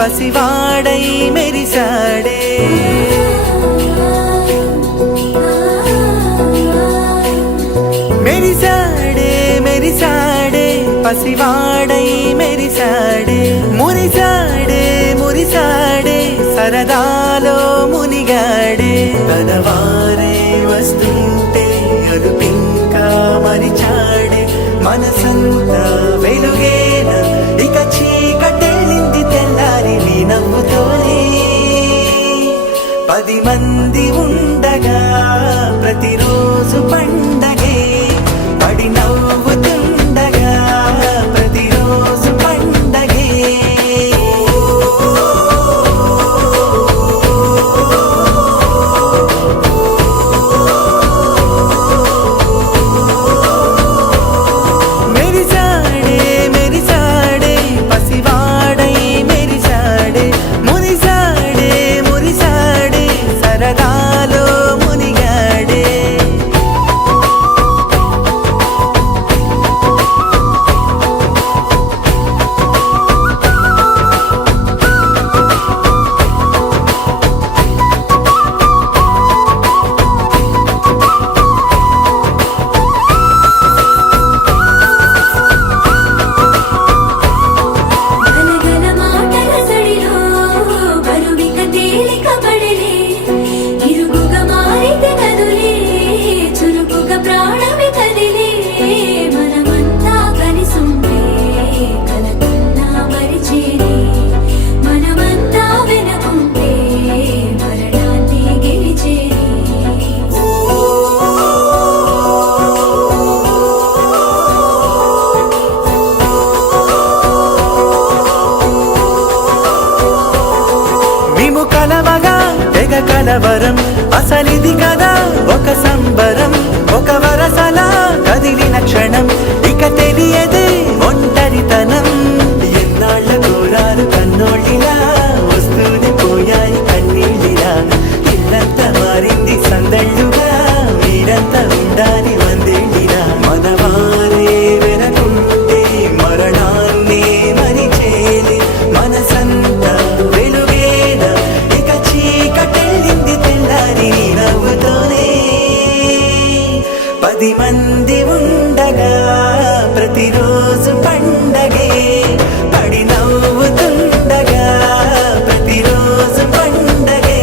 పసివాడై మెరిసాడే మెరిసాడే మెరిసాడే పసివాడై మెరిసాడే మురిసాడే మురిసాడే సరదాలో మునిగాడే తనవారే వస్తుంటే అదుపింకా మరిచాడే మనసంతా వెలుగేన ఇక చీకటెళ్ళింది తెల్లారి నీ నవ్వుతోనే 10 మంది ఉండగా ప్రతిరోజు పండగే పడి నవ్వుతుండగా ప్రతిరోజు పండగే మెరిసాడే మెరిసాడే పసివాడై మెరిసాడే మురిసాడే మురిసాడే సరదాలో మునిగాడే గలగల మాటల సడిలో బరువిక తేలిక పడలే ఇరుగుగా మారితే కదులే చురుకుగా ప్రాణమి కదిలే మనమంతా కలిసుంటే కలకన్నా మరిచేనే మనమంతా వెనకుంటే మరణాన్ని గెలిచేనే మేము కలవగా తెగ కలవరం అసలిది కదా ఒక సంబరం ఒక వరసలా కదిలిన క్షణం ఇక తెలియదే ఒంటరితనం ఎన్నాళ్ళ కోరాలు కన్నోళ్ళిలా వస్తూనే పోయాయి కన్నీళ్ళిలా ఇల్లంతా మారింది సందళ్ళుగా మీరంతా ఉండాలి వందేళ్ళిలా మనవారే వెనకుంటే మరణాన్నే మరిచేలే మనసంతా వెలుగేన ఇక చీకటెళ్ళింది తెల్లారి నీ నవ్వుతోనే 10 మంది ఉండగా ప్రతిరోజు పండగే పడి నవ్వుతుండగా ప్రతిరోజు పండగే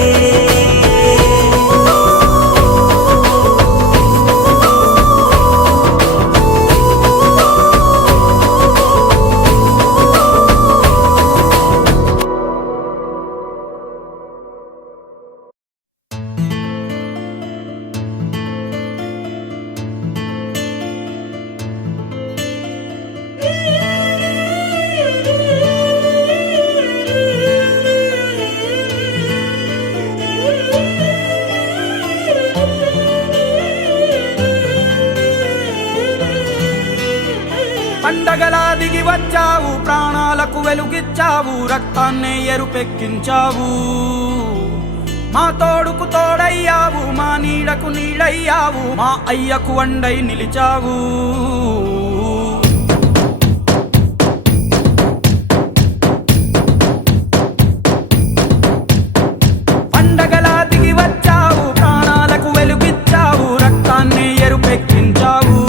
పండగలా దిగి వచ్చావు ప్రాణాలకు వెలుగిచ్చావు రక్తాన్నే ఎరుపెక్కించావు మా తోడుకు తోడయ్యావు మా నీడకు నీడయ్యావు మా అయ్యకు వండై నిలిచావు పండగలా దిగి వచ్చావు ప్రాణాలకు వెలుగిచ్చావు రక్తాన్నే ఎరుపెక్కించావు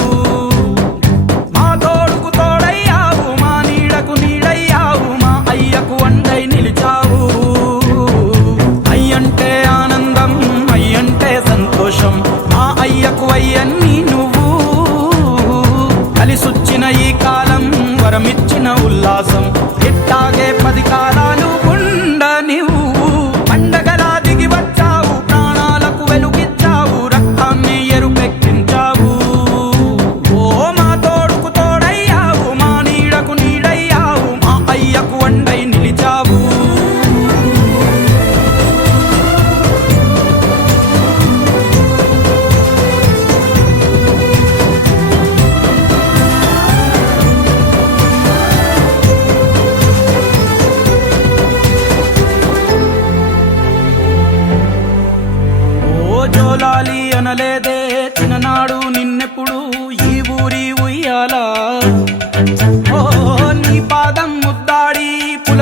మా తోడుకు తోడయ్యావు మా నీడకు నీడయ్యావు మా అయ్యకు వండై నిలిచావు అయ్యంటే ఆనందం అయ్యంటే సంతోషం మా అయ్యకు అయ్యన్ని నువ్వు కలిసొచ్చిన ఈ కాలం వరమిచ్చిన ఉల్లాసం ఇట్టాగే 10 కాలాలు ఉండ నువ్వు పండగలా దిగి వచ్చావు ప్రాణాలకు వెలుగిచ్చావు రక్తాన్ని ఎరుపెక్కించావు ఓ మా తోడుకు తోడయ్యావు మా నీడకు నీడయ్యావు మా అయ్యకు వండై నిలిచావు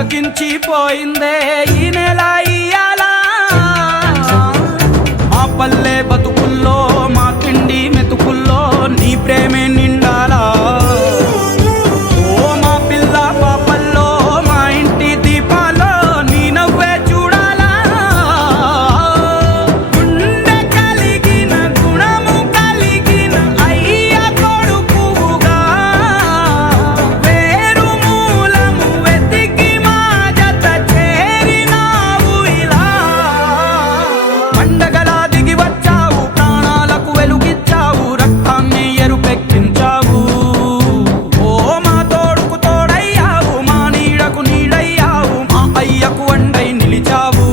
పులకించిపోయిందే ఈ నెల ఇయ్యాల మా పల్లె బతుకుల్లో మా తిండి మెతుకుల్లో నీ ప్రేమే నిండాలా ఓ మా పిల్ల పాపల్లో మా ఇంటి దీపాల్లో నీ నవ్వే చూడాలా గుండె కలిగిన గుణము కలిగిన అయ్య కొడుకుగా వేరు మూలము వెతికి మా జత చేరినావు ఇలా పండగలా దిగి వచ్చావు ప్రాణాలకు వెలుగిచ్చావు రక్తాన్ని ఎరుపెక్కించావు ఓ మా తోడుకు తోడయ్యావు మా నీడకు నీడయ్యావు మా అయ్యకు అండై నిలిచావు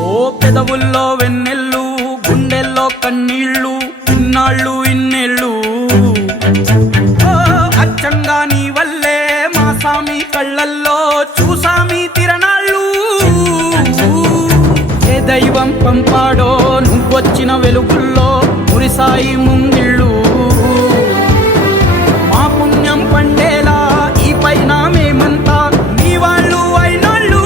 ఓ పెదవుల్లో వెన్నెల్లు గుండెల్లో కన్నీళ్ళు ఇన్నాళ్ళు ఇన్నేళ్ళు ఓ అచ్చంగా నీ వల్లే మా సామి కళ్ళల్లో చూసామి తిరణాళ్ళు ఏ దైవం పంపాడో నువ్వొచ్చిన వెలుగుల్లో మురిసాయి ముంగిళ్ళు మా పుణ్యం పండేలా ఈ పైన మేమంతా నీ వాళ్ళు అయినాళ్ళు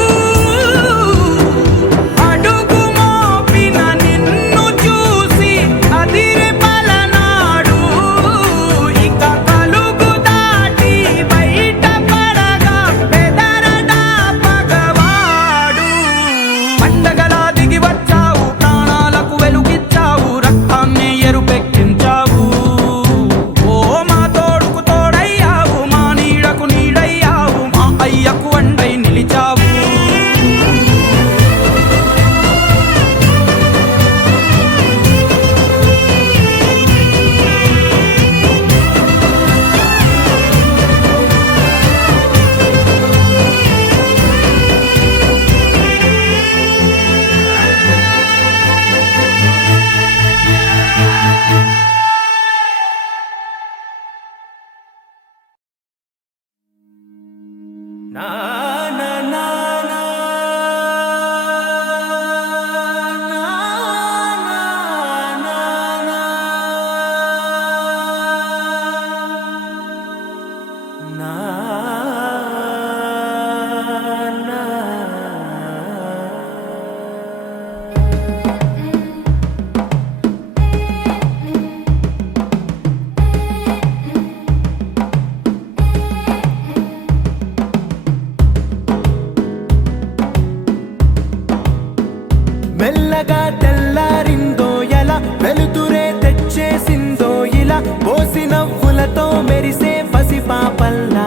అడుగు మోపిన నిన్ను చూసి అదిరి పలనాడు ఇక కలుగు దాటి బయట పడగా బెదరడా పగవాడు పండగలా దిగి వచ్చావు ప్రాణాలకు వెలుగిచ్చావు రక్తాన్ని ఎరుపెక్కించావు ఓ మా తోడుకు తోడయ్యావు మా నీడకు నీడయ్యావు మా అయ్యకు అండై నిలిచావు నా నా నా నా నా నా నా మెల్లగా తెల్లారిందో ఎలా వెలుతురే తెచ్చేసిందో ఇలా పోసి నవ్వులతో మెరిసే పసి పాపల్లా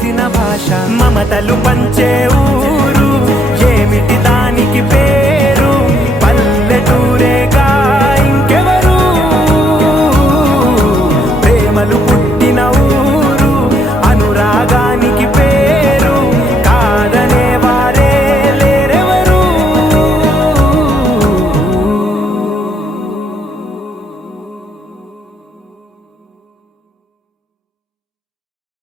తెలిసిన భాష మమతలు పంచే